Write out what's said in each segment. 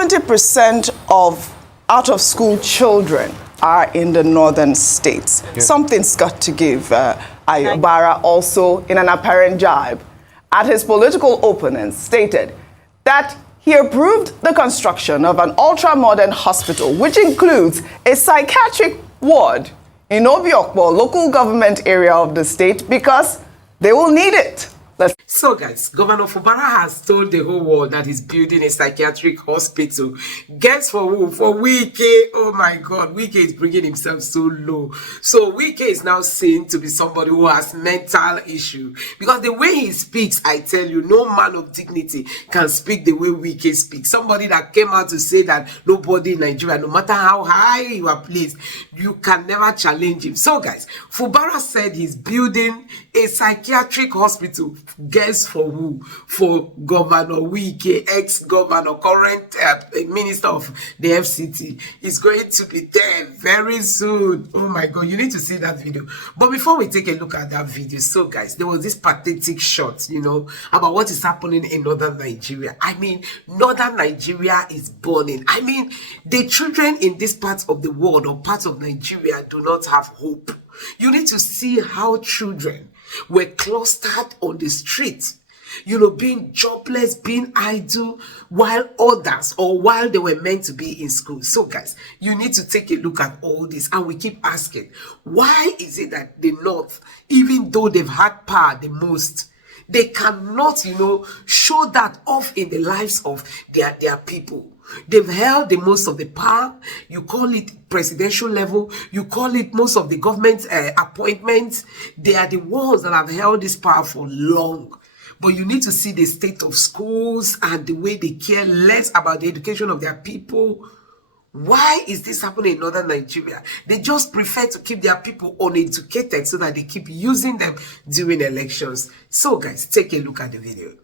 70% of out-of-school children are in the northern states. Yeah. Something's got to give. Fubara also, in an apparent jibe at his political opponents, stated that he approved the construction of an ultra-modern hospital, which includes a psychiatric ward in Obiokpo, local government area of the state, because they will need it. So guys, Governor Fubara has told the whole world that he's building a psychiatric hospital. Guess for who? For Wike. Oh my God, Wike is bringing himself so low. So Wike is now seen to be somebody who has mental issue. Because the way he speaks, I tell you, no man of dignity can speak the way Wike speaks. Somebody that came out to say that nobody in Nigeria, no matter how high you are placed, you can never challenge him. So guys, Fubara said he's building a psychiatric hospital. Guess for who? For Governor Wike, ex-governor, current minister of the FCT. He's going to be there very soon. Oh my God, you need to see that video. But before we take a look at that video, so guys, there was this pathetic shot, you know, about what is happening in northern Nigeria. I mean, northern Nigeria is burning. I mean, the children in this part of the world or part of Nigeria do not have hope. You need to see how children were clustered on the street, you know, being jobless, being idle, while others, or while they were meant to be in school. So guys, you need to take a look at all this, and we keep asking, why is it that the North, even though they've had power the most, they cannot, you know, show that off in the lives of their people? They've held the most of the power. You call it presidential level. You call it most of the government appointments. They are the ones that have held this power for long. But you need to see the state of schools and the way they care less about the education of their people. Why is this happening in northern Nigeria? They just prefer to keep their people uneducated so that they keep using them during elections. So guys, take a look at the video.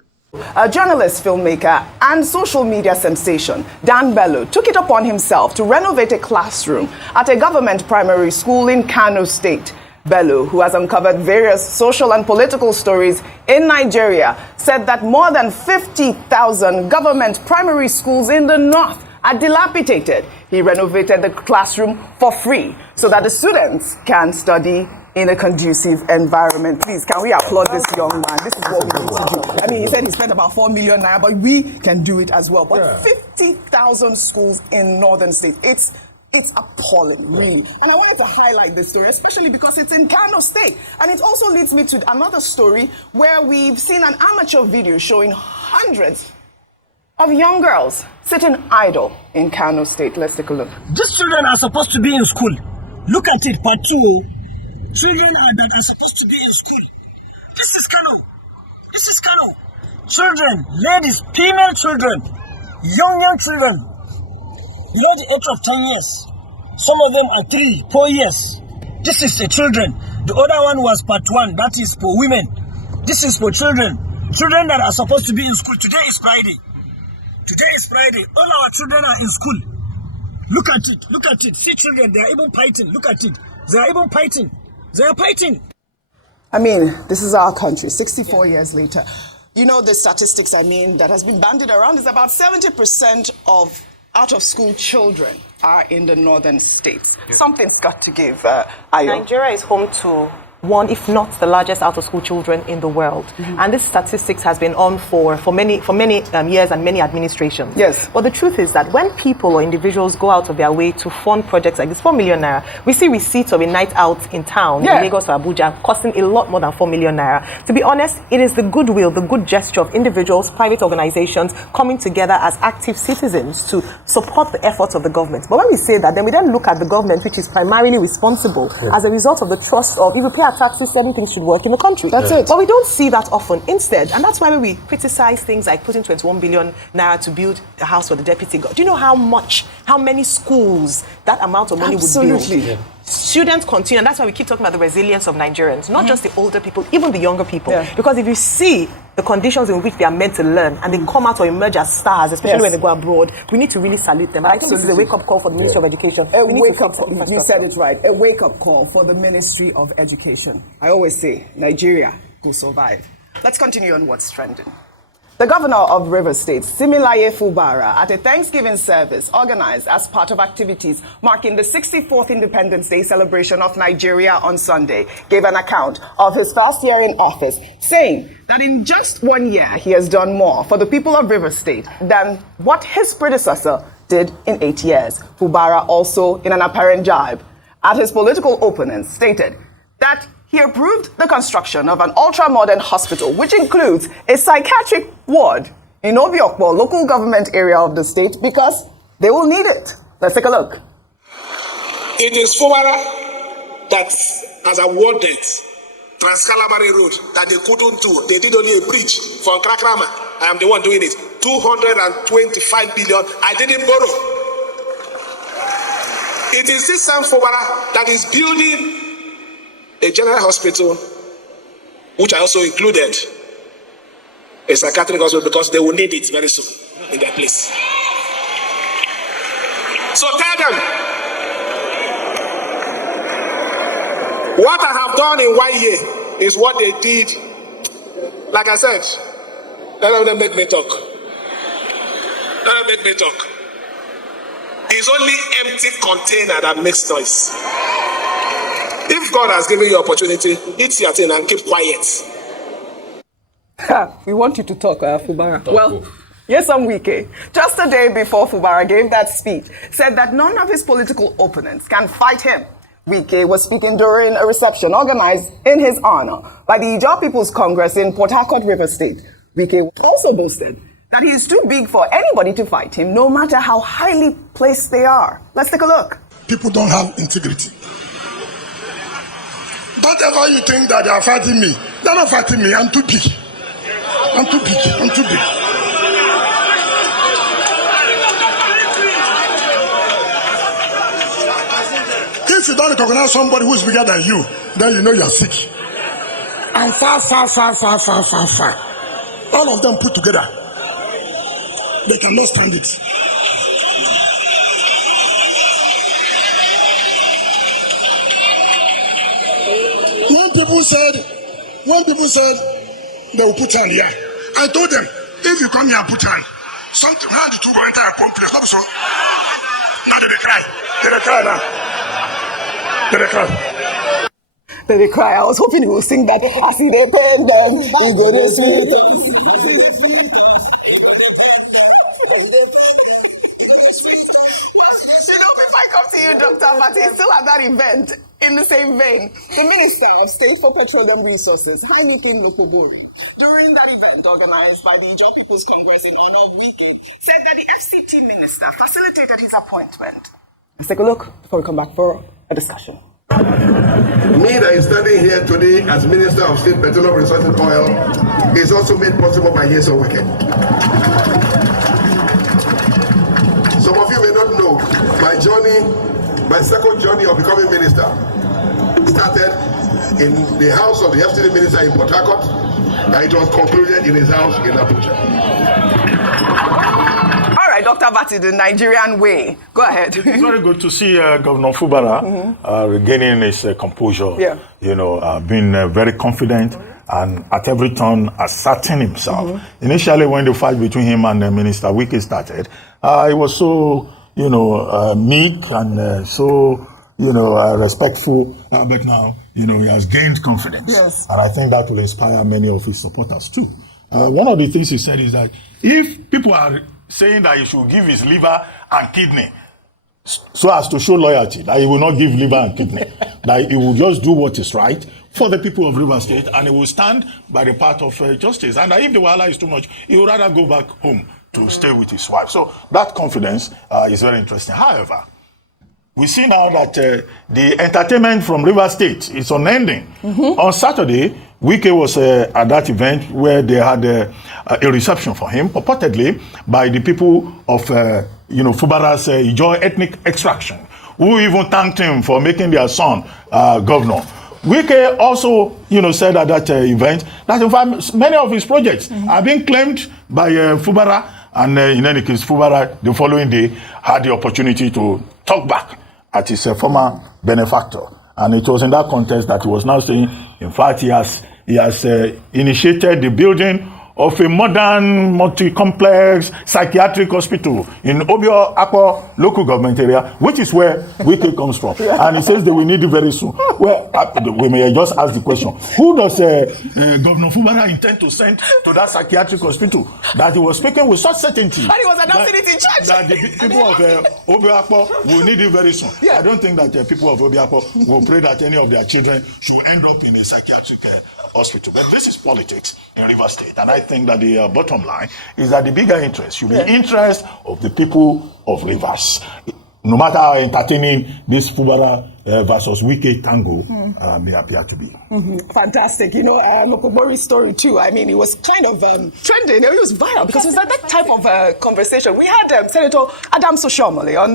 A journalist, filmmaker, and social media sensation, Dan Bello, took it upon himself to renovate a classroom at a government primary school in Kano State. Bello, who has uncovered various social and political stories in Nigeria, said that more than 50,000 government primary schools in the north are dilapidated. He renovated the classroom for free so that the students can study in a conducive environment. Please, can we applaud this young man? This is what we need to do. I mean, he said he spent about 4 million naira, but we can do it as well. But 50,000 schools in northern states, it's appalling, really. And I wanted to highlight this story, especially because it's in Kano State. And it also leads me to another story where we've seen an amateur video showing hundreds of young girls sitting idle in Kano State. Let's take a look. These children are supposed to be in school. Look at it, part 2. Children that are supposed to be in school. This is Kano. This is Kano. Children, ladies, female children, young children. Below the age of 10 years. Some of them are 3, 4 years. This is the children. The other one was part 1. That is for women. This is for children. Children that are supposed to be in school. Today is Friday. Today is Friday. All our children are in school. Look at it. Look at it. See children, they are even fighting. Look at it. They are even fighting. They are fighting. I mean, this is our country, 64 years later. You know, the statistics, I mean, that has been bandied around is about 70% of out-of-school children are in the northern states. Yeah. Something's got to give. Nigeria is home to one, if not the largest out-of-school children in the world. And this statistics has been on for many years and many administrations. Yes. But the truth is that when people or individuals go out of their way to fund projects like this, 4 million naira, we see receipts of a night out in town, in Lagos or Abuja, costing a lot more than 4 million naira. To be honest, it is the goodwill, the good gesture of individuals, private organizations coming together as active citizens to support the efforts of the government. But when we say that, then we then look at the government, which is primarily responsible as a result of the trust of, if we pay our taxes, certain things should work in the country. That's it. But we don't see that often. Instead, and that's why when we criticize things like putting 21 billion naira to build a house for the deputy governor, do you know how many schools that amount of money would build? Yeah. Students continue, and that's why we keep talking about the resilience of Nigerians, not just the older people, even the younger people. Because if you see the conditions in which they are meant to learn and they come out or emerge as stars, especially when they go abroad, we need to really salute them. I think this is a wake-up call for the Ministry of Education. A wake-up call. You said it right. A wake-up call for the Ministry of Education. I always say, Nigeria will survive. Let's continue on what's trending. The governor of Rivers State, Gov Fubara, at a Thanksgiving service organized as part of activities marking the 64th Independence Day celebration of Nigeria on Sunday, gave an account of his first year in office, saying that in just 1 year he has done more for the people of Rivers State than what his predecessor did in 8 years. Fubara also, in an apparent jibe at his political opponents, stated that he approved the construction of an ultra-modern hospital, which includes a psychiatric ward in Obiokpo, local government area of the state, because they will need it. Let's take a look. It is Fubara that has awarded Trans-Calabari Road that they couldn't do. They did only a bridge from Krakrama. I am the one doing it. 225 billion. I didn't borrow. It is this same Fubara that is building a general hospital, which I also included a psychiatric hospital, because they will need it very soon in their place. So tell them, what I have done in 1 year is what they did. Like I said, let them make me talk. Let them make me talk. It's only empty container that makes noise. If God has given you opportunity, eat your thing and keep quiet. We want you to talk, Fubara. Well, yes, I'm Wike. Just a day before Fubara gave that speech, said that none of his political opponents can fight him. Wike was speaking during a reception organized in his honor by the Ijaw People's Congress in Port Harcourt, River State. Wike also boasted that he is too big for anybody to fight him, no matter how highly placed they are. Let's take a look. People don't have integrity. Whatever you think that they are fighting me, they're not fighting me. I'm too big. I'm too big. I'm too big. If you don't recognize somebody who's bigger than you, then you know you're sick. And far. All of them put together, they cannot stand it. When people said they will put hand here, I told them, if you come here and put hand, something hand to go enter a complex. Not so. Now they cry. They cry now. They cry. They cry. I was hoping he would sing that. I see they pain them. If I come to you, Dr. Fati, still at that event, in the same vein, the Minister of State for Petroleum Resources, Heineken Lokogori, during that event organized by the Ijaw People's Congress in honor of Wike, said that the FCT Minister facilitated his appointment. Let's take a look before we come back for a discussion. Me that is standing here today as Minister of State Petroleum Resources and Oil is also made possible by years of Wike. Some of you may not know my second journey of becoming minister started in the house of the FCT minister in Port Harcourt, and it was concluded in his house in Abuja. All right, Dr. Vati, the Nigerian way. Go ahead. It's very good to see Governor Fubara regaining his composure. Yeah. Being very confident and at every turn asserting himself. Initially, when the fight between him and Minister Wike started, he was so, meek and so, respectful. But now, he has gained confidence. Yes. And I think that will inspire many of his supporters too. One of the things he said is that if people are saying that he should give his liver and kidney so as to show loyalty, that he will not give liver and kidney, that he will just do what is right for the people of Rivers State, and he will stand by the path of justice. And if the wahala is too much, he would rather go back home to stay with his wife. So that confidence is very interesting. However, we see now that the entertainment from Rivers State is unending. On Saturday, Wike was at that event where they had a reception for him, purportedly by the people of Fubara's Ijaw ethnic extraction, who even thanked him for making their son governor. Wike also, said at that event that in fact many of his projects are being claimed by Fubara, and in any case, Fubara the following day had the opportunity to talk back at his former benefactor, and it was in that context that he was now saying, in fact, he has initiated the building of a modern, multi-complex psychiatric hospital in Obio Akpo local government area, which is where Wike comes from. And he says they will need it very soon. Well, we may just ask the question, who does Governor Fubara intend to send to that psychiatric hospital that he was speaking with such certainty? And he was announcing it in church. That the people of Obio Akpo will need it very soon. I don't think that people of Obio Akpo will pray that any of their children should end up in a psychiatric hospital. But this is politics in Rivers State, and I think that the bottom line is that the bigger interest should be interest of the people of Rivers. No matter how entertaining this Fubara versus Wike tango may appear to be. Fantastic. You know, Mokobori's story too. I mean, it was kind of trending. It was viral because it was like that type of conversation. We had Senator Adam Soshomole on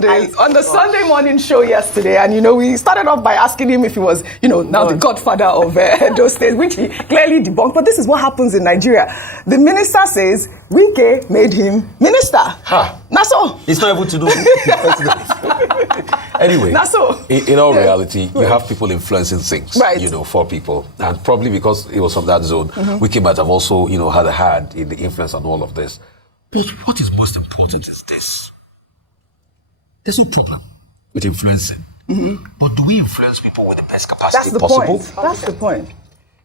the Sunday morning show yesterday, and you know, we started off by asking him if he was, you know, now the godfather of those states, which he clearly debunked. But this is what happens in Nigeria. The minister says Wike made him minister. That's all. He's not able to do it. Anyway, in all reality, you have people influencing things, you know, for people. And probably because it was from that zone, Wike might have also, you know, had a hand in the influence on all of this. But what is most important is this. There's no problem with influencing. But do we influence people with the best capacity possible? That's the point.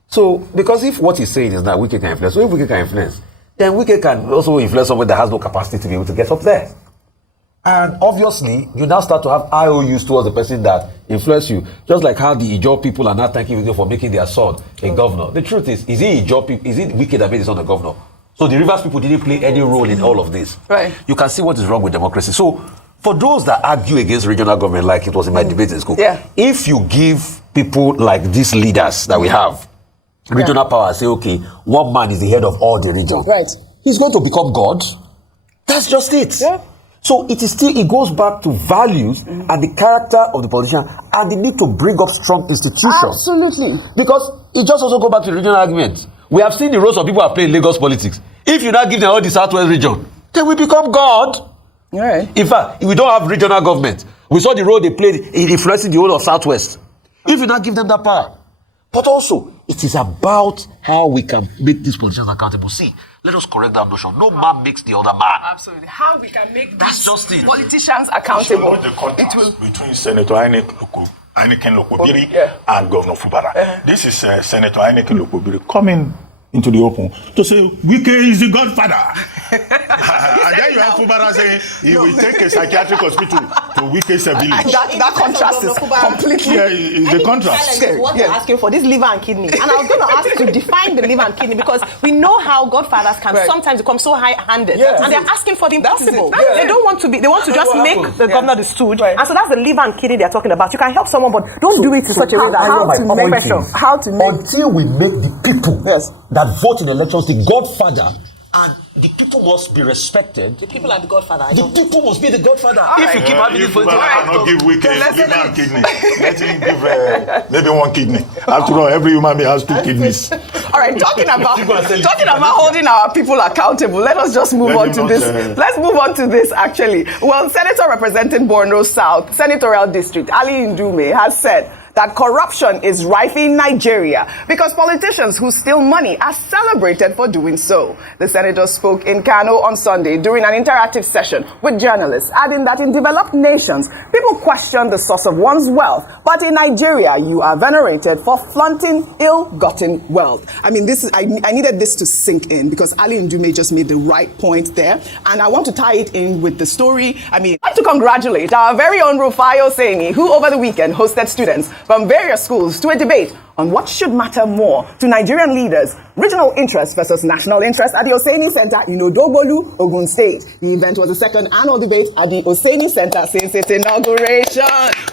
So, because if what he's saying is that Wike can influence, so if Wike can influence, then Wike can also influence someone that has no capacity to be able to get up there. And obviously, you now start to have IOUs towards the person that influenced you. Just like how the Ijaw people are not thanking you for making their son a governor. The truth is it Ijaw people, is it Wike that made his son a governor? So the Rivers people didn't play any role in all of this. Right. You can see what is wrong with democracy. So for those that argue against regional government, like it was in my debate in school, if you give people like these leaders that we have, regional power, say, okay, one man is the head of all the region. Right. He's going to become God. That's just it. Yeah. So it goes back to values and the character of the politician and the need to bring up strong institutions. Absolutely. Because it just also goes back to the regional argument. We have seen the roles of people who are playing Lagos politics. If you now give them all the Southwest region, then we become God. Right. In fact, if we don't have regional government, we saw the role they played in influencing the whole of Southwest. If you now give them that power. But also, it is about how we can make these politicians accountable. See, let us correct that notion. No man makes the other man. Absolutely. How we can make these politicians accountable. What's the contrast between Senator Aineken Lokobiri and Governor Fubara? This is Senator Aineken Lokobiri coming into the open to say Wike is the godfather. And then you have Fubara saying he will take a psychiatric hospital to Wike's village. That contrast is completely... the contrast. What you're asking for, this liver and kidney. And I was going to ask you to define the liver and kidney because we know how godfathers can sometimes become so high-handed. And they're asking for the impossible. They don't want to be, they want to just make the governor the stooge. And so that's the liver and kidney they're talking about. You can help someone, but don't do it in such a way that until we make the people that vote in elections the godfather, and the people must be respected. The people are the godfather. The people must be the godfather. If you keep having it for cannot give Wike liver and kidney. Let him give maybe one kidney. After all, every human being has two kidneys. All right, talking about holding our people accountable, let us just move on to this. Let's move on to this, actually. Well, Senator representing Borno South, Senatorial District, Ali Ndume, has said that corruption is rife in Nigeria because politicians who steal money are celebrated for doing so. The senator spoke in Kano on Sunday during an interactive session with journalists, adding that in developed nations, people question the source of one's wealth, but in Nigeria, you are venerated for flaunting ill-gotten wealth. I mean, I needed this to sink in because Ali Ndume just made the right point there, and I want to tie it in with the story. I mean, I'd like to congratulate our very own Rufai Oseni, who over the weekend hosted students from various schools to a debate on what should matter more to Nigerian leaders, regional interest versus national interest at the Oseni Center in Odogbolu, Ogun State. The event was the second annual debate at the Oseni Center since its inauguration.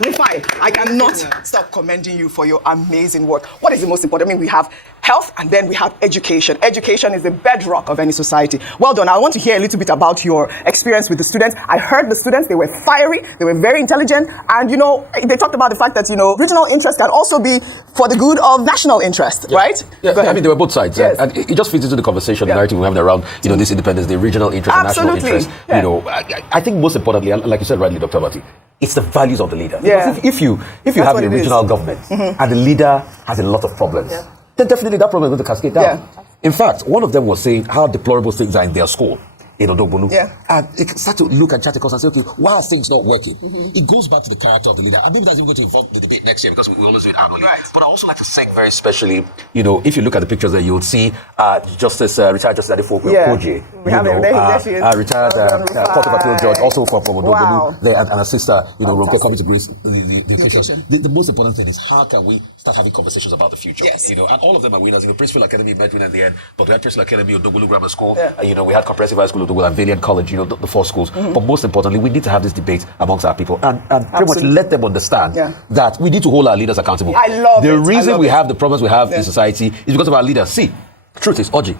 Rufai, I cannot stop commending you for your amazing work. What is the most important? I mean, we have health and then we have education. Education is the bedrock of any society. Well done. I want to hear a little bit about your experience with the students. I heard the students, they were fiery, they were very intelligent, and you know, they talked about the fact that, you know, regional interest can also be for the good of national interest, right? Yeah, I mean, there were both sides. And it just fits into the conversation, the narrative we're having around, you know, this independence, the regional interest and national interest. You know, I think most importantly, like you said rightly, Dr. Abati, it's the values of the leader. Because if you have a regional government and the leader has a lot of problems, then definitely that problem is going to cascade down. In fact, one of them was saying how deplorable things are in their school. In Odogbolu. Yeah. And it start to look and chat across and say, okay, why are things not working? It goes back to the character of the leader. I maybe that's even going to involve the debate next year because we always do it annually. Right. But I also like to say very specially, if you look at the pictures there, you'll see retired Justice Adefo Koje. We have him there. Retired Court of Appeal judge, also from Odogbolu. There, and a sister, Ronke, coming to grace the occasion. The most important thing is how can we start having conversations about the future? Yes. And all of them are winners. Principal Academy met winner at the end, but we had Principal Academy, Odogbolu Grammar School. We had Comprehensive High School, Odogbolu, and Valiant College. The four schools. But most importantly, we need to have this debate amongst our people and pretty much let them understand that we need to hold our leaders accountable. I love it. The reason we have the problems we have in society is because of our leaders. See, truth is, Oji,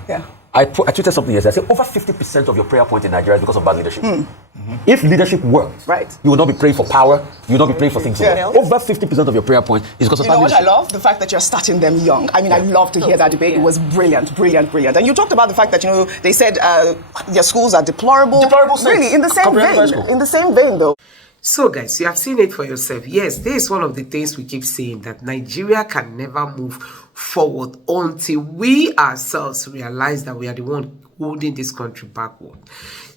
I tweeted something yesterday. I said over 50% of your prayer point in Nigeria is because of bad leadership. If leadership worked, you will not be praying for power, you will not be praying for things. Over 50% of your prayer point is because of bad leadership. You know what I love? The fact that you're starting them young. I mean, I love to hear that debate. It was brilliant, brilliant, brilliant. And you talked about the fact that, they said their schools are deplorable. Deplorable things. Really, in the same vein. In the same vein, though. So guys, you have seen it for yourself. Yes, this is one of the things we keep saying, that Nigeria can never move forward until we ourselves realize that we are the one holding this country backward.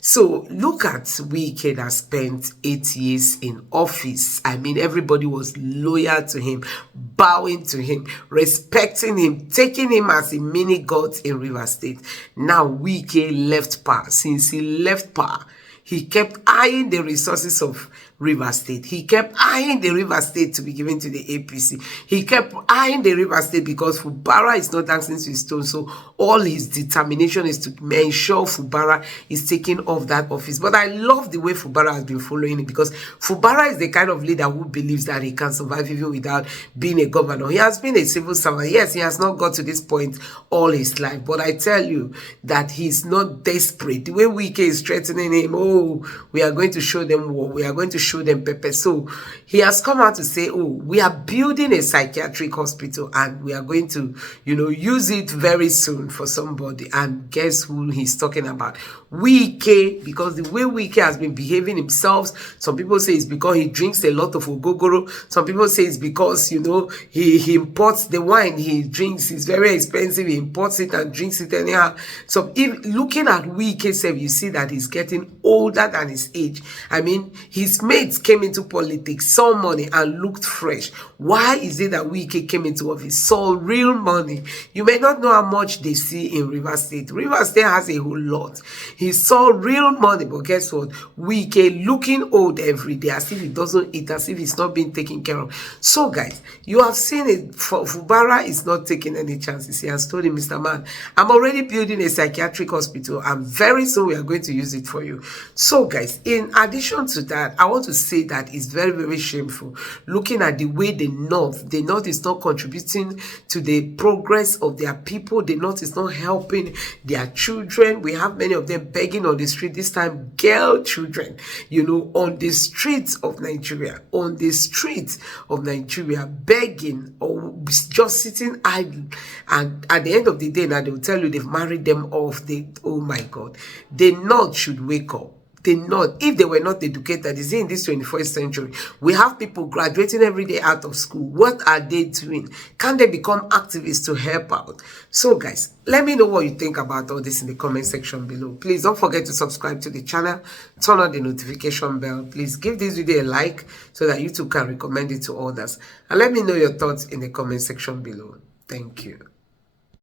So look at Wike that spent 8 years in office. I mean, everybody was loyal to him, bowing to him, respecting him, taking him as a mini god in Rivers State. Now Wike left power. Since he left power, he kept eyeing the resources of Rivers State. He kept eyeing the Rivers State to be given to the APC. He kept eyeing the Rivers State because Fubara is not dancing to his stone. So all his determination is to ensure Fubara is taking off that office. But I love the way Fubara has been following it, because Fubara is the kind of leader who believes that he can survive even without being a governor. He has been a civil servant. Yes, he has not got to this point all his life. But I tell you that he's not desperate. The way Wike is threatening him, we are going to show them war. We are going to show them pepper. So he has come out to say, we are building a psychiatric hospital and we are going to, use it very soon for somebody. And guess who he's talking about? Wike, because the way Wike has been behaving himself, some people say it's because he drinks a lot of ogogoro. Some people say it's because, he imports the wine he drinks. It's very expensive. He imports it and drinks it anyhow. So if looking at Wike self, you see that he's getting older than his age. I mean, his mates came into politics, saw money and looked fresh. Why is it that Wike came into office, saw real money? You may not know how much they see in Rivers State. Rivers State has a whole lot. He saw real money, but guess what? Wike looking old every day, as if he doesn't eat, as if he's not being taken care of. So guys, you have seen it. Fubara is not taking any chances. He has told him, Mr. Man, I'm already building a psychiatric hospital and very soon we are going to use it for you. So guys, in addition to that, I want to say that it's very, very shameful looking at the way the North is not contributing to the progress of their people. The North is not helping their children. We have many of them begging on the street, this time girl children, on the streets of Nigeria, begging or just sitting idle. And at the end of the day, now they will tell you they've married them off. Oh my God, the North should wake up. If they were not educated, is in this 21st century, we have people graduating every day out of school. What are they doing? Can they become activists to help out? So guys, let me know what you think about all this in the comment section below. Please don't forget to subscribe to the channel, turn on the notification bell. Please give this video a like so that YouTube can recommend it to others. And let me know your thoughts in the comment section below. Thank you.